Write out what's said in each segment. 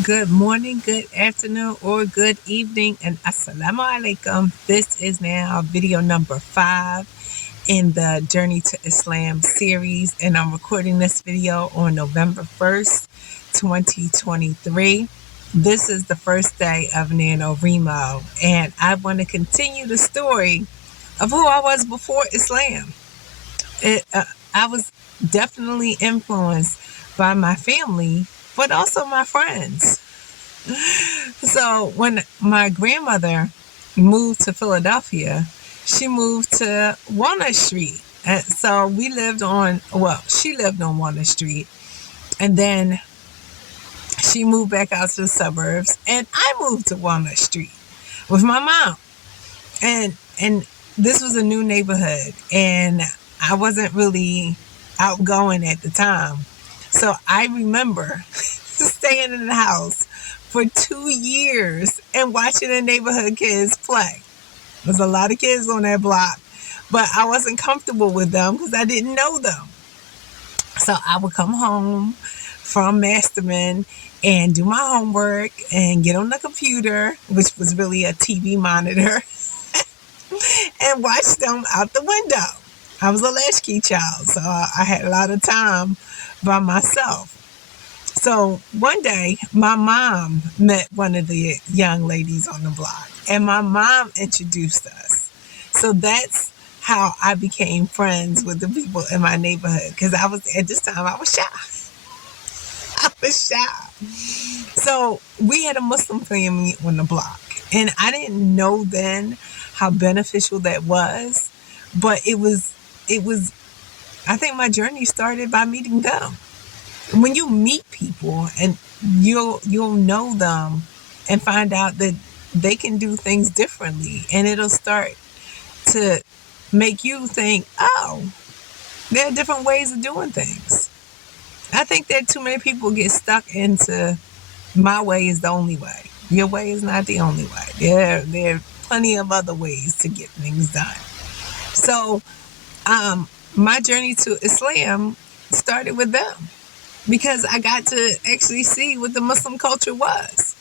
Good morning, good afternoon, or good evening, and assalamu alaikum. This is now video number 5 in the Journey to Islam series, and I'm recording this video on November 1st, 2023. This is the first day of NaNoWriMo, and I want to continue the story of who I was before Islam. I was definitely influenced by my family, but also my friends. So when my grandmother moved to Philadelphia, she moved to Walnut Street. And so she lived on Walnut Street. And then she moved back out to the suburbs. And I moved to Walnut Street with my mom. And this was a new neighborhood. And I wasn't really outgoing at the time. So I remember staying in the house for 2 years and watching the neighborhood kids play. There's a lot of kids on that block, but I wasn't comfortable with them because I didn't know them. So I would come home from Masterman and do my homework and get on the computer, which was really a TV monitor, and watch them out the window. I was a latchkey child, so I had a lot of time by myself. So one day, my mom met one of the young ladies on the block, and my mom introduced us. So that's how I became friends with the people in my neighborhood, because at this time, I was shy. I was shy. So we had a Muslim family on the block, and I didn't know then how beneficial that was, but it was, I think my journey started by meeting them. When you meet people and you'll know them and find out that they can do things differently, and it'll start to make you think, oh, there are different ways of doing things. I think that too many people get stuck into my way is the only way. Your way is not the only way. There are plenty of other ways to get things done. So my journey to Islam started with them, because I got to actually see what the Muslim culture was.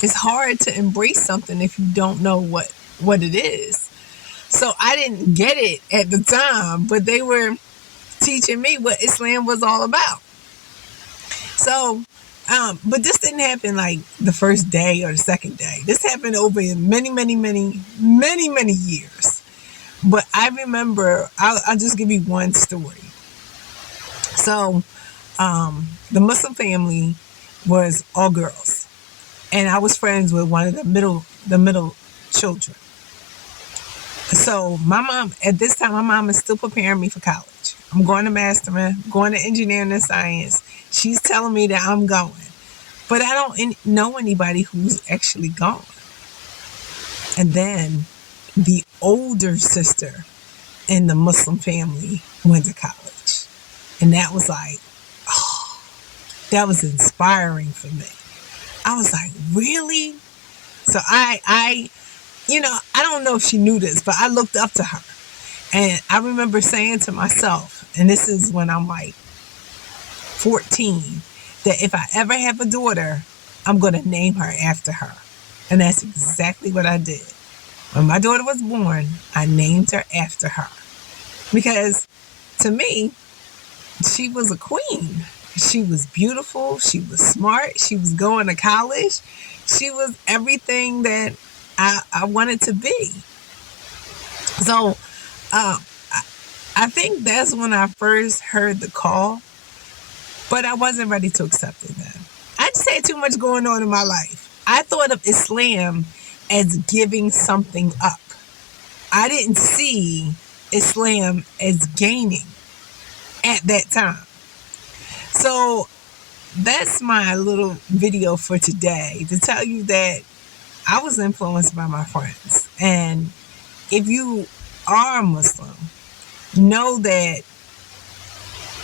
It's hard to embrace something if you don't know what it is. So I didn't get it at the time, but they were teaching me what Islam was all about. So, but this didn't happen like the first day or the second day. This happened over many, many, many, many, many years. But I remember, I'll just give you one story. So the Muslim family was all girls, and I was friends with one of the middle children. So my mom, at this time, my mom is still preparing me for college. I'm going to Masterman, going to engineering and science. She's telling me that I'm going, but I don't know anybody who's actually gone. And then the older sister in the Muslim family went to college, and that was like, that was inspiring for me. I was like, really? So I don't know if she knew this, but I looked up to her. And I remember saying to myself, and this is when I'm like 14, that if I ever have a daughter, I'm going to name her after her. And that's exactly what I did. When my daughter was born, I named her after her. Because to me, she was a queen. She was beautiful. She was smart. She was going to college. She was everything that I wanted to be. So I think that's when I first heard the call, but I wasn't ready to accept it then. I just had too much going on in my life. I thought of Islam as giving something up. I didn't see Islam as gaining at that time. So that's my little video for today, to tell you that I was influenced by my friends. And if you are a Muslim, know that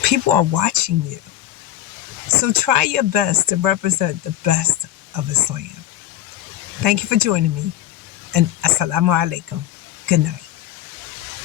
people are watching you. So try your best to represent the best of Islam. Thank you for joining me, and assalamu alaikum. Good night.